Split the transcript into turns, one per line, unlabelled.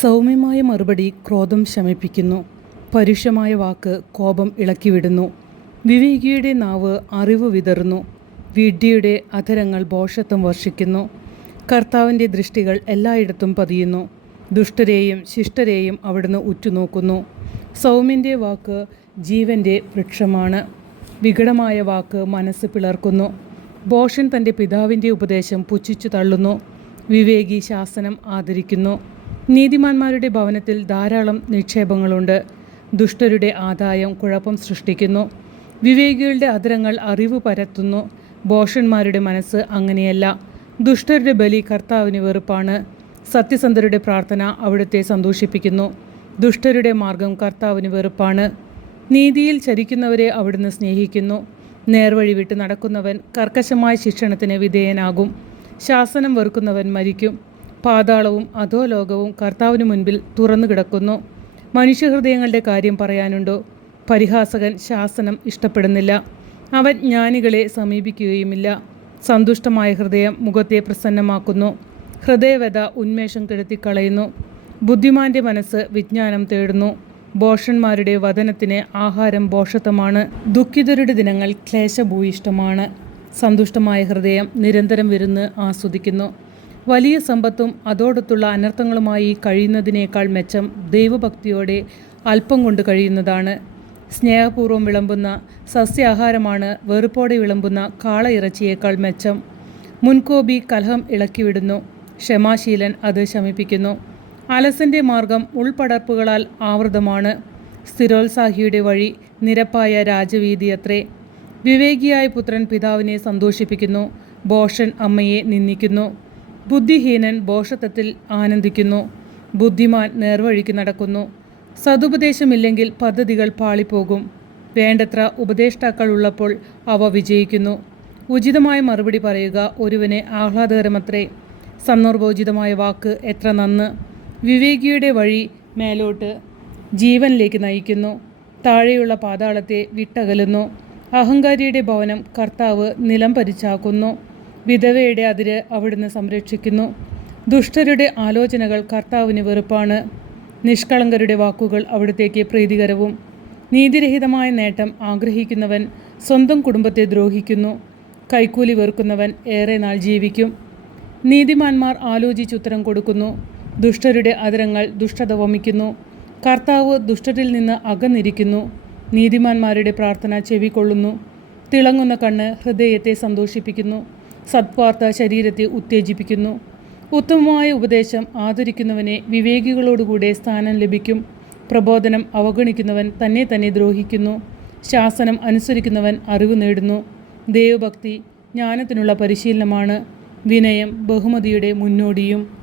സൗമ്യമായ മറുപടി ക്രോധം ശമിപ്പിക്കുന്നു. പരുഷമായ വാക്ക് കോപം ഇളക്കിവിടുന്നു. വിവേകിയുടെ നാവ് അറിവ് വിതറുന്നു. വിഡ്ഢിയുടെ അധരങ്ങൾ ബോഷത്വം വർഷിക്കുന്നു. കർത്താവിന്റെ ദൃഷ്ടികൾ എല്ലായിടത്തും പതിയുന്നു. ദുഷ്ടരെയും ശിഷ്ടരെയും അവിടുന്ന് ഉറ്റുനോക്കുന്നു. സൗമ്യന്റെ വാക്ക് ജീവന്റെ വൃക്ഷമാണ്. വികടമായ വാക്ക് മനസ്സ് പിളർക്കുന്നു. ബോഷൻ തന്റെ പിതാവിന്റെ ഉപദേശം പുച്ഛിച്ചു തള്ളുന്നു. വിവേകി ശാസനം ആദരിക്കുന്നു. നീതിമാന്മാരുടെ ഭവനത്തിൽ ധാരാളം നിക്ഷേപങ്ങളുണ്ട്. ദുഷ്ടരുടെ ആദായം കുഴപ്പം സൃഷ്ടിക്കുന്നു. വിവേകികളുടെ അതിരങ്ങൾ അറിവ് പരത്തുന്നു. ഭോഷന്മാരുടെ മനസ്സ് അങ്ങനെയല്ല. ദുഷ്ടരുടെ ബലി കർത്താവിന് വെറുപ്പാണ്. സത്യസന്ധരുടെ പ്രാർത്ഥന അവിടുത്തെ സന്തോഷിപ്പിക്കുന്നു. ദുഷ്ടരുടെ മാർഗം കർത്താവിന് വെറുപ്പാണ്. നീതിയിൽ ചരിക്കുന്നവരെ അവിടുന്ന് സ്നേഹിക്കുന്നു. നേർവഴി വിട്ട് നടക്കുന്നവൻ കർക്കശമായ ശിക്ഷണത്തിന് വിധേയനാകും. ശാസനം വെറുക്കുന്നവൻ മരിക്കും. പാതാളവും അധോലോകവും കർത്താവിന് മുൻപിൽ തുറന്നു കിടക്കുന്നു. മനുഷ്യഹൃദയങ്ങളുടെ കാര്യം പറയാനുണ്ടോ? പരിഹാസകൻ ശാസനം ഇഷ്ടപ്പെടുന്നില്ല. അവൻ ജ്ഞാനികളെ സമീപിക്കുകയുമില്ല. സന്തുഷ്ടമായ ഹൃദയം മുഖത്തെ പ്രസന്നമാക്കുന്നു. ഹൃദയവത ഉന്മേഷം കെടുത്തിക്കളയുന്നു. ബുദ്ധിമാന്റെ മനസ്സ് വിജ്ഞാനം തേടുന്നു. ബോഷന്മാരുടെ വതനത്തിന് ആഹാരം ബോഷത്വമാണ്. ദുഃഖിതരുടെ ദിനങ്ങൾ ക്ലേശഭൂയിഷ്ടമാണ്. സന്തുഷ്ടമായ ഹൃദയം നിരന്തരം വിരുന്ന് ആസ്വദിക്കുന്നു. വലിയ സമ്പത്തും അതോടൊത്തുള്ള അനർത്ഥങ്ങളുമായി കഴിയുന്നതിനേക്കാൾ മെച്ചം ദൈവഭക്തിയോടെ അല്പം കൊണ്ട് കഴിയുന്നതാണ്. സ്നേഹപൂർവം വിളമ്പുന്ന സസ്യാഹാരമാണ് വെറുപ്പോടെ വിളമ്പുന്ന കാളയിറച്ചിയേക്കാൾ മെച്ചം. മുൻകോപി കലഹം ഇളക്കിവിടുന്നു. ക്ഷമാശീലൻ അത് ശമിപ്പിക്കുന്നു. അലസന്റെ മാർഗം ഉൾപടർപ്പുകളാൽ ആവൃതമാണ്. സ്ഥിരോത്സാഹിയുടെ വഴി നിരപ്പായ രാജവീതി അത്രേ വിവേകിയായ പുത്രൻ പിതാവിനെ സന്തോഷിപ്പിക്കുന്നു. ബോഷൻ അമ്മയെ നിന്ദിക്കുന്നു. ബുദ്ധിഹീനൻ ബോഷത്വത്തിൽ ആനന്ദിക്കുന്നു. ബുദ്ധിമാൻ നേർവഴിക്ക് നടക്കുന്നു. സതുപദേശമില്ലെങ്കിൽ പദ്ധതികൾ പാളിപ്പോകും. വേണ്ടത്ര ഉപദേഷ്ടാക്കൾ ഉള്ളപ്പോൾ അവ വിജയിക്കുന്നു. ഉചിതമായ മറുപടി പറയുക ഒരുവനെ ആഹ്ലാദകരമത്രേ. സന്ദർഭോചിതമായ വാക്ക് എത്ര നന്ന്. വിവേകിയുടെ വഴി മേലോട്ട് ജീവനിലേക്ക് നയിക്കുന്നു. താഴെയുള്ള പാതാളത്തെ വിട്ടകലുന്നു. അഹങ്കാരിയുടെ ഭവനം കർത്താവ് നിലം പരിച്ചാക്കുന്നു വിധവയുടെ അതിര് അവിടുന്ന് സംരക്ഷിക്കുന്നു. ദുഷ്ടരുടെ ആലോചനകൾ കർത്താവിന് വെറുപ്പാണ്. നിഷ്കളങ്കരുടെ വാക്കുകൾ അവിടത്തേക്ക് പ്രീതികരവും. നീതിരഹിതമായ നേട്ടം ആഗ്രഹിക്കുന്നവൻ സ്വന്തം കുടുംബത്തെ ദ്രോഹിക്കുന്നു. കൈക്കൂലി വെറുക്കുന്നവൻ ഏറെ നാൾ ജീവിക്കും. നീതിമാന്മാർ ആലോചിച്ചുത്തരം കൊടുക്കുന്നു. ദുഷ്ടരുടെ അതിരങ്ങൾ ദുഷ്ടത വമിക്കുന്നു. കർത്താവ് ദുഷ്ടരിൽ നിന്ന് അകന്നിരിക്കുന്നു. നീതിമാന്മാരുടെ പ്രാർത്ഥന ചെവിക്കൊള്ളുന്നു. തിളങ്ങുന്ന കണ്ണ് ഹൃദയത്തെ സന്തോഷിപ്പിക്കുന്നു. സത്വാർത്ത ശരീരത്തെ ഉത്തേജിപ്പിക്കുന്നു. ഉത്തമമായ ഉപദേശം ആദരിക്കുന്നവനെ വിവേകികളോടുകൂടെ സ്ഥാനം ലഭിക്കും. പ്രബോധനം അവഗണിക്കുന്നവൻ തന്നെ തന്നെ ദ്രോഹിക്കുന്നു. ശാസനം അനുസരിക്കുന്നവൻ അറിവ് നേടുന്നു. ദേവഭക്തി ജ്ഞാനത്തിനുള്ള പരിശീലനമാണ്. വിനയം ബഹുമതിയുടെ മുന്നോടിയും